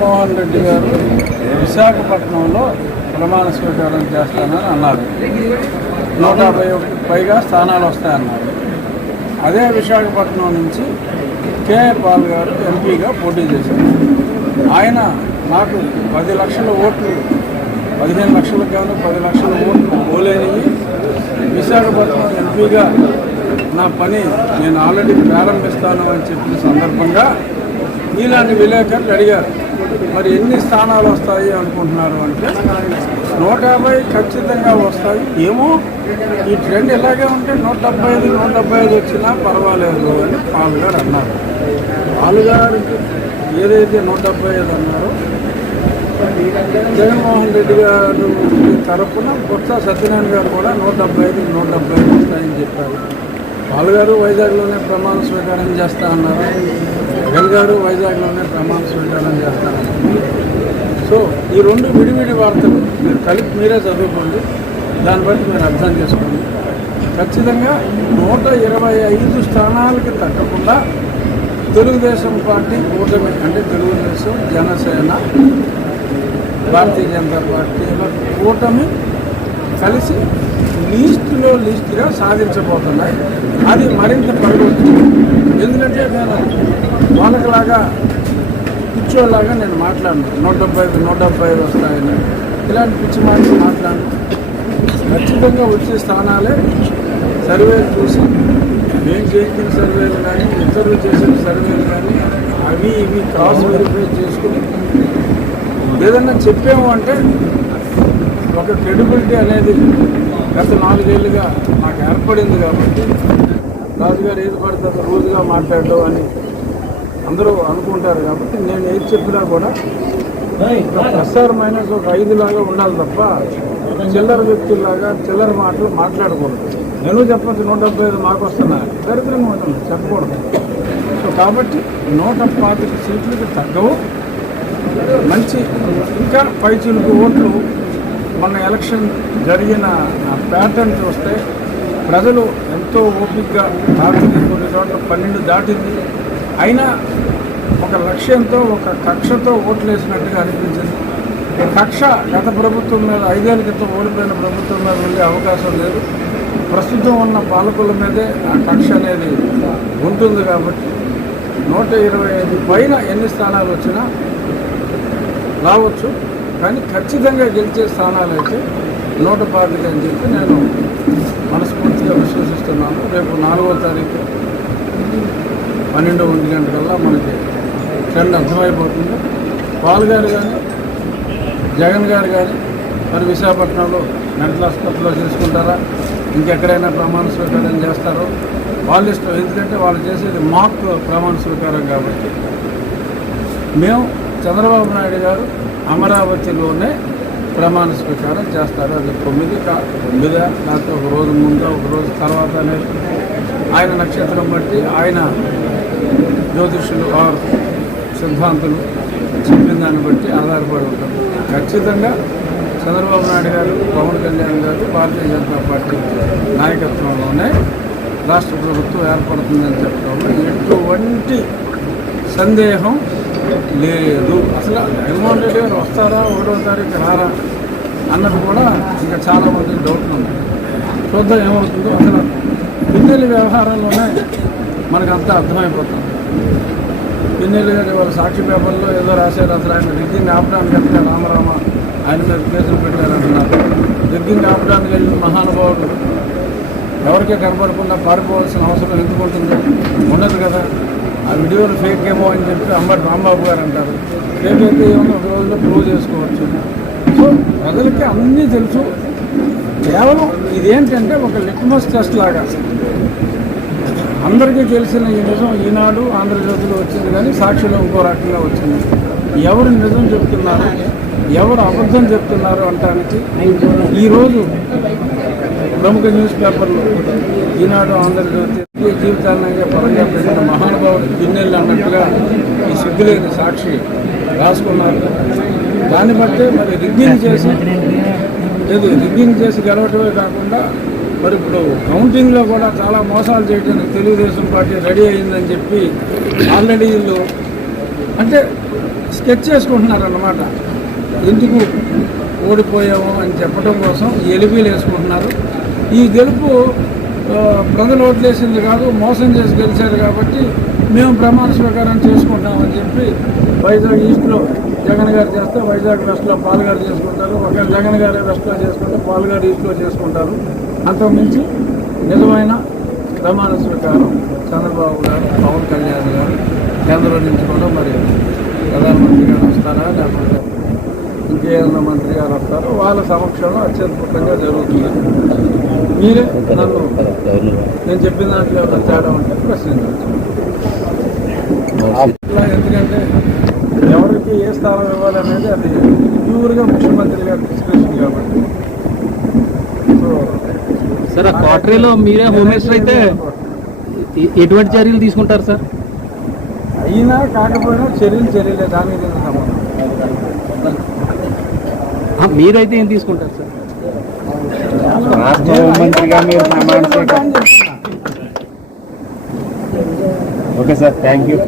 జగన్మోహన్ రెడ్డి గారు విశాఖపట్నంలో ప్రమాణ స్వీకారం చేస్తానని అన్నారు. 150 పైగా స్థానాలు వస్తాయన్నారు. అదే విశాఖపట్నం నుంచి కేఏ పాల్ గారు ఎంపీగా పోటీ చేశారు. ఆయన నాకు 10 లక్షల ఓట్లు, 15 లక్షలకు గాను 10 లక్షల ఓట్లు పోలేనివి. విశాఖపట్నం ఎంపీగా నా పని నేను ఆల్రెడీ ప్రారంభిస్తాను అని చెప్పిన సందర్భంగా ఇలాంటి విలేకరులు అడిగారు, మరి ఎన్ని స్థానాలు వస్తాయి అనుకుంటున్నారు అంటే 150 ఖచ్చితంగా వస్తాయి. ఏమో ఈ ట్రెండ్ ఇలాగే ఉంటే 175 వచ్చినా పర్వాలేదు అని పాల్ గారు అన్నారు. పాల్ గారికి ఏదైతే 175 అన్నారో జగన్మోహన్ రెడ్డి గారు తరఫున బొత్స సత్యనారాయణ గారు కూడా 175 వస్తాయని చెప్పారు. పాల్ గారు వైజాగ్లోనే ప్రమాణ స్వీకారం చేస్తా అన్నారు. జగన్ గారు వైజాగ్లోనే ప్రమాణ స్వీకారం చేస్తారన్నారు. సో ఈ రెండు విడివిడి వార్తలు మీరు కలిపి మీరే చదువుకోండి, దాన్ని బట్టి మీరు అర్థం చేసుకోండి. ఖచ్చితంగా 125 స్థానాలకి తగ్గకుండా తెలుగుదేశం పార్టీ కూటమి అంటే తెలుగుదేశం, జనసేన, భారతీయ జనతా పార్టీల కూటమి కలిసి లీస్టుగా సాధించబోతున్నాయి. అది మరింత పరుగుతుంది. ఎందుకంటే నేను వాళ్ళకిలాగా పిచ్చోళ్ళలాగా నేను మాట్లాడను. 175 వస్తాయని ఇలాంటి పిచ్చి మాటలు మాట్లాడను. ఖచ్చితంగా వచ్చే స్థానాలే సర్వేలు చూసి మేము చేసిన సర్వేలు కానీ ఇతరులు చేసిన సర్వేలు కానీ అవి ఇవి క్రాస్ వెరిఫై చేసుకుని ఏదన్నా చెప్పాము అంటే ఒక క్రెడిబిలిటీ అనేది గత 4 ఏళ్ళుగా నాకు ఏర్పడింది. కాబట్టి రాజుగారు ఏది పడితే రోజుగా మాట్లాడడం అని అందరూ అనుకుంటారు. కాబట్టి నేను ఏది చెప్పినా కూడా ± ఒక 5 లాగా ఉండాలి తప్ప చిల్లర వ్యక్తుల్లాగా చిల్లర మాటలు మాట్లాడకూడదు. నేను చెప్పచ్చు 175 మాకు వస్తున్నా దరిద్రంగా ఉంటుంది, చెప్పకూడదు. సో కాబట్టి 125 సీట్లకి తగ్గవు. మంచి ఇంకా పైచిలుకు ఓట్లు మొన్న ఎలక్షన్ జరిగిన ప్యాటర్న్ చూస్తే ప్రజలు ఎంతో ఓపికగా దాటింది. కొన్ని చోట్ల 12 దాటింది. అయినా ఒక లక్ష్యంతో ఒక కక్షతో ఓట్లు వేసినట్టుగా అనిపించింది. కక్ష గత ప్రభుత్వం మీద 5 ఏళ్ల క్రితం ఓడిపోయిన ప్రభుత్వం మీద ఉండే అవకాశం లేదు. ప్రస్తుతం ఉన్న పాలకుల మీదే ఆ కక్ష అనేది ఉంటుంది. కాబట్టి 125 పైన ఎన్ని స్థానాలు వచ్చినా రావచ్చు. కానీ ఖచ్చితంగా గెలిచే స్థానాలు అయితే 125 అని చెప్పి నేను మనస్ఫూర్తిగా విశ్వసిస్తున్నాను. రేపు 4వ తారీఖు 12 గంటలకల్లా మనకి ట్రెండ్ అర్థమైపోతుంది. పాల్ గారు కానీ జగన్ గారు కానీ మరి విశాఖపట్నంలో మెంటల్ హాస్పిటల్లో చేసుకుంటారా, ఇంకెక్కడైనా ప్రమాణ స్వీకారం చేస్తారో వాళ్ళ ఇష్టం. ఎందుకంటే వాళ్ళు చేసేది మాక్ ప్రమాణ స్వీకారం. కాబట్టి మేము చంద్రబాబు నాయుడు గారు అమరావతిలోనే ప్రమాణ స్వీకారం చేస్తారు. అది 9 లేకపోతే ఒక రోజు ముందు ఒక రోజు తర్వాత అనేది ఆయన నక్షత్రం బట్టి ఆయన జ్యోతిష్యులు సిద్ధాంతులు చెప్పిన దాన్ని బట్టి ఆధారపడి ఉంటుంది. ఖచ్చితంగా చంద్రబాబు నాయుడు గారు, పవన్ కళ్యాణ్ గారు, భారతీయ జనతా పార్టీ నాయకత్వంలోనే రాష్ట్ర ప్రభుత్వం ఏర్పడుతుందని చెప్పడంలో ఎటువంటి సందేహం లేదు. అసలు జగన్మోహన్ రెడ్డి గారు వస్తారా, 1వ తారీఖు రారా అన్నది కూడా ఇంకా చాలామంది డౌట్లు ఉన్నాయి. చూద్దాం ఏమవుతుందో. అసలు పిన్నెల్లి వ్యవహారంలోనే మనకంతా అర్థమైపోతుంది. పిన్నెల్లి గారు వాళ్ళ సాక్షి పేపర్లో ఏదో రాశారు. అసలు ఆయన రిగ్గింగ్ ఆపడానికి వెళ్తే రామరామ ఆయన మీద కేసులు పెట్టారంటున్నారు. రిగ్గింగ్ ఆపడానికి వెళ్ళిన మహానుభావుడు ఎవరికే కనపడకుండా పారిపోవాల్సిన అవసరం ఎందుకు ఉంటుంది? ఉండదు కదా. ఆ వీడియోలు ఫేక్ ఏమో అని చెప్పి అంబటి రాంబాబు గారు అంటారు. ఫేక్ అయితే ఏమో ఒక రోజులో ప్రూవ్ చేసుకోవచ్చు. సో ప్రజలకి అన్నీ తెలుసు. కేవలం ఇదేంటంటే ఒక లిట్మస్ టెస్ట్ లాగా అందరికీ తెలిసిన ఈ నిజం ఈనాడు ఆంధ్రజ్యోతిలో వచ్చింది, కానీ సాక్షిలో ఇంకో రకంగా వచ్చింది. ఎవరు నిజం చెప్తున్నారు, ఎవరు అబద్ధం చెప్తున్నారు అంటానికి ఈరోజు ప్రముఖ న్యూస్ పేపర్లు ఈనాడు ఆంధ్రజ్యోతి జీవితాన్ని పరంగా పెట్టిన మహానుభావుడు పిన్నెల్లి అన్నట్టుగా ఈ సిగ్గులేని సాక్షి రాసుకున్నారు. దాన్ని బట్టే మరి రిగ్గింగ్ చేసి గెలవటమే కాకుండా మరి ఇప్పుడు కౌంటింగ్లో కూడా చాలా మోసాలు చేయడానికి తెలుగుదేశం పార్టీ రెడీ అయిందని చెప్పి ఆల్రెడీ వీళ్ళు అంటే స్కెచ్ చేసుకుంటున్నారు అన్నమాట. ఎందుకు ఓడిపోయాము అని చెప్పడం కోసం ఎలిబీలు వేసుకుంటున్నారు. ఈ గెలుపు ప్రజలు ఓట్లేసింది కాదు, మోసం చేసి గెలిచారు కాబట్టి మేము ప్రమాణ స్వీకారం చేసుకుంటామని చెప్పి వైజాగ్ ఈస్ట్లో జగన్ గారు చేస్తే వైజాగ్ వెస్ట్లో పాల్ గారు చేసుకుంటారు. ఒకవేళ జగన్ గారు వెస్ట్లో చేసుకుంటే పాల్ గారు ఈస్ట్లో చేసుకుంటారు. అంతకుమించి నిజమైన ప్రమాణ స్వీకారం చంద్రబాబు గారు, పవన్ కళ్యాణ్ గారు కేంద్రం నుంచి కూడా మరి ప్రధానమంత్రి గారు వస్తారా లేకపోతే ఇంకేదైనా మంత్రి గారు వస్తారో వాళ్ళ సమక్షంలో అత్యద్భుతంగా జరుగుతుంది. మీరే నన్ను నేను చెప్పిన దాంట్లో ఏమైనా తేడా ఉంటే ప్రశ్నించవచ్చు. ఎందుకంటే ఎవరికి ఏ స్థానం ఇవ్వాలనేది అది ప్యూర్గా ముఖ్యమంత్రి గారి డిస్క్రిప్షన్ కాబట్టి. సో సార్ ఆ క్వార్టరీలో మీరే హోమ్ మినిస్టర్ అయితే ఎటువంటి చర్యలు తీసుకుంటారు సార్? అయినా కాకపోయినా చర్యలే దాని మీద సంబంధం. మీరైతే ఏం తీసుకుంటారు సార్? రాష్ట్ర హోంమంత్రిగా మీరు ప్రమాణ స్వీకారం. Okay sir, thank you.